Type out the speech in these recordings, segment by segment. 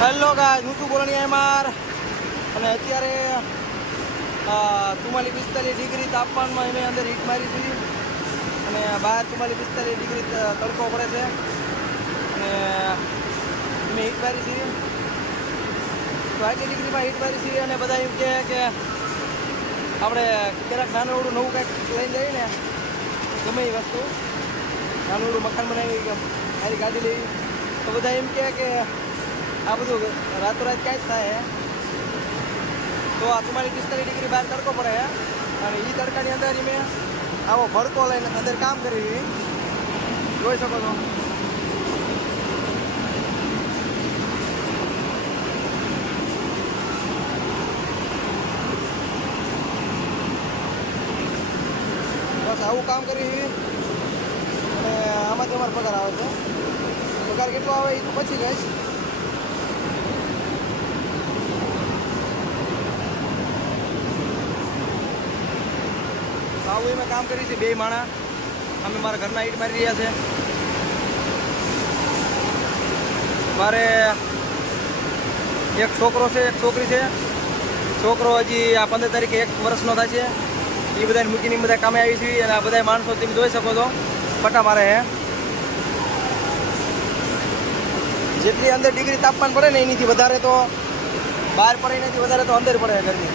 Hello guys, હું છું બોલણી MR અને અત્યારે 44-45 ડિગ્રી તાપમાનમાં એની અંદર હીટ મારી છે અને બહાર 44-45 ડિગ્રી તડકો પડે છે અને મેં હીટ મારી છે તો આટલી ડિગ્રીમાં હીટ મારી છે અને બધા એમ કહે કે આપણે જરાક નાનવડું નવું કંઈક લઈને જઈએ ને ગમે એ વસ્તુ નાનવડું મકાન બનાવી મારી ગાડી લેવી તો બધા એમ કહે કે આ બધું રાતોરાત ક્યાં જ થાય તો આ 44-45 ડિગ્રી બહાર તડકો પડે અને એ તડકાની અંદર મેં આવો ભડકો લઈને અંદર કામ કરી જોઈ શકો છો. બસ આવું કામ કરી અને આમાંથી અમારો પગાર આવે છે. પગાર કેટલો આવે એ તો પછી કહીશ. આવું મેં કામ કરી છે. બે માણા અમે મારા ઘરના ઈટ મારી રહ્યા છે. મારે એક છોકરો છે, એક છોકરી છે. છોકરો હજી આ 15 તારીખે 1 વર્ષનો થાય છે. એ બધાને મૂકીને બધા કામે આવી છે અને આ બધા માણસો તમે જોઈ શકો છો પટ્ટા મારે છે. જેટલી અંદર ડિગ્રી તાપમાન પડે ને એનાથી વધારે તો બહાર પડે, એનાથી વધારે તો અંદર પડે ગરમી.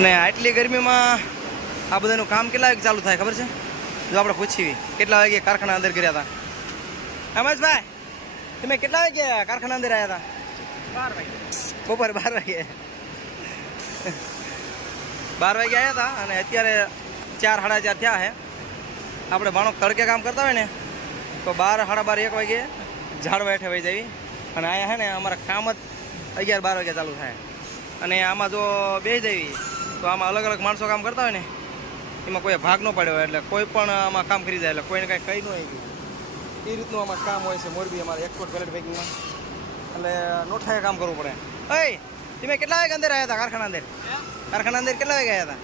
અને આટલી ગરમીમાં આ બધાનું કામ કેટલા વાગે ચાલુ થાય ખબર છે? જો આપણે પૂછીએ કેટલા વાગે કારખાના અંદર કર્યા હતા. રમેશભાઈ, તમે કેટલા વાગે કારખાના અંદર આવ્યા હતા? 12 વાગે. બપોરે 12 વાગે 12 વાગે આવ્યા હતા અને અત્યારે 4-4:30 થયા છે. આપણે બાણો તડકે કામ કરતા હોય ને તો 12-12:30 1 વાગે ઝાડવા હેઠે વહી જાય અને અહીંયા છે ને અમારા કામ જ 11-12 વાગે ચાલુ થાય. અને આમાં જો બેસી જઈએ તો આમાં અલગ અલગ માણસો કામ કરતા હોય ને એમાં કોઈ ભાગ ન પાડ્યો હોય એટલે કોઈ પણ આમાં કામ કરી જાય એટલે કોઈને કાંઈ કહી ન હોય એ રીતનું આમાં કામ હોય છે. મોરબી અમારે એક્સપોર્ટ પેલેટ પેકિંગમાં એટલે નોઠાએ કામ કરવું પડે. ઓય, તમે કેટલા વાગે અંદર આવ્યા હતા કારખાના અંદર? કારખાના અંદર કેટલા વાગે આવ્યા હતા?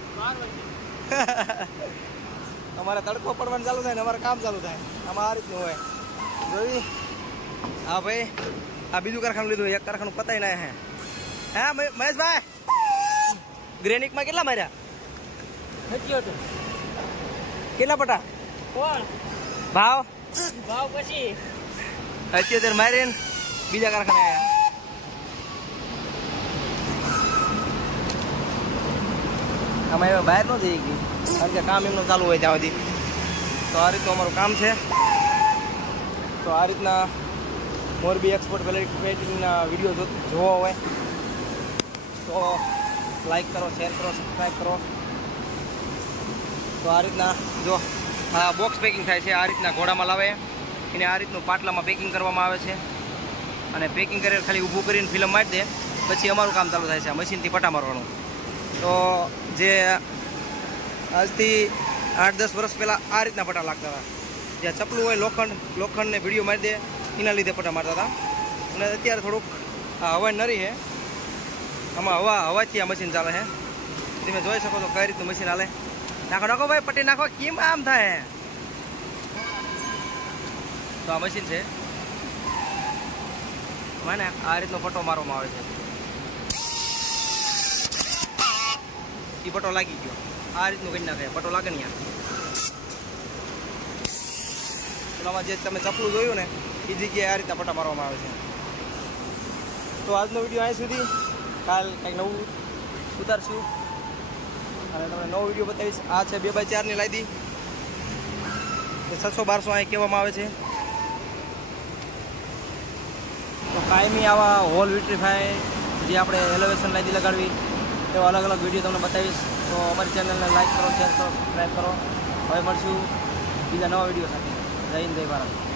અમારે તડકો પડવાનું ચાલુ થાય ને અમારે કામ ચાલુ થાય. આમાં આ રીતનું હોય. જોઈ હા ભાઈ, આ બીજું કારખાનું લીધું, એક કારખાનું પતાવી ના હે. હા મહેશભાઈ, ગ્રેનિકમાં કેટલા માર્યા? કેટલા પટા? ભાવ પછી 78 મારીને બીજા કારખાને આવ્યા. આમાં એવા બહાર ન જઈ ગઈ કારણ કે કામ એમનું ચાલુ હોય ત્યાં સુધી. તો આ રીતનું અમારું કામ છે. તો આ રીતના મોરબી એક્સપોર્ટ પેલેટના વિડીયો જોવા હોય તો લાઈક કરો, શેર કરો, સબસ્ક્રાઈબ કરો. તો આ રીતના જો આ બોક્સ પેકિંગ થાય છે. આ રીતના ઘોડામાં લાવે એને આ રીતનું પાટલામાં પેકિંગ કરવામાં આવે છે અને પેકિંગ કરીને ખાલી ઊભું કરીને ફિલ્મ મારી દે પછી અમારું કામ ચાલુ થાય છે મશીનથી પટા મારવાનું. તો જે આજથી 8-10 વર્ષ પહેલાં આ રીતના પટા લાગતા હતા. જ્યાં ચપલું હોય લોખંડને વિડીયો મારી દે એના લીધે પટા મારતા હતા. અને અત્યારે થોડુંક આ હવા નરી છે. આમાં હવાથી આ મશીન ચાલે છે. તમે જોઈ શકો છો કઈ રીતનું મશીન હાલે. નાખો ભાઈ, પટ્ટી નાખો. કેમ આમ થાય? તો આ મશીન છે મને આ રીતનો પટ્ટો મારવામાં આવે છે. એ પટ્ટો લાગી ગયો. આ રીતનું કરી નાખે પટ્ટો લાગે ને. આમાં જે તમે ચપલું જોયું ને એ જગ્યાએ આ રીતના પટ્ટા મારવામાં આવે છે. તો આજનો વિડીયો અહીં સુધી. કાલ કંઈક નવું ઉતારશું અને તમને નવો વિડીયો બતાવીશ. આ છે 2x4ની લાદી 600-1200 અહીં કહેવામાં આવે છે. તો કાયમી આવા હોલ વિટ્રીફાઈ જે આપણે એલિવેશન લાદી લગાડવી એવા અલગ અલગ વિડીયો તમને બતાવીશ. તો અમારી ચેનલને લાઈક કરો, શેર કરો, સબસ્ક્રાઈબ કરો. હવે મળશું બીજા નવા વિડીયો સાથે. જય હિન્દ, જય ભારત.